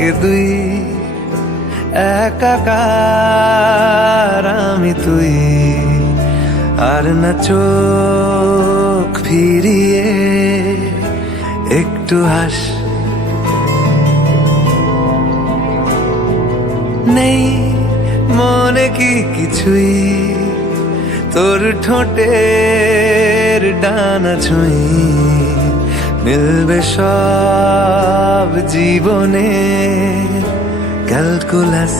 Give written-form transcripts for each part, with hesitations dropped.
একে দুই, একাকার আমি তুই। আর না চোখ ফিরিয়ে একটু হাস, নেই মনে কি কিছুই, তোর ঠোঁটের ডানা ছুঁই। মিলবে সব জীবনে ক্যালকুলাস।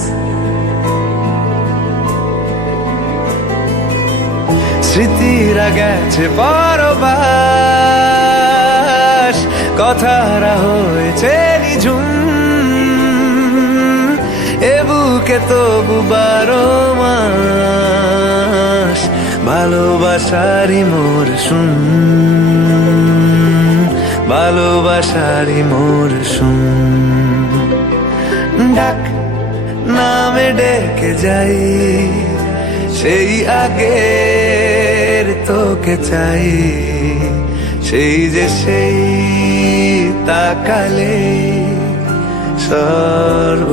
স্মৃতিরা গেছে পরবাস, কথারা হয়েছে নিঝুম। এ বুকে তবু 12 মাস ভালোবাসারই মোর শুন, ভালোবাসারই মোর শুন। ডাক নামে ডেকে যাই, সেই আগের তোকে চাই। সেই যে সেই তাকালে সর্ব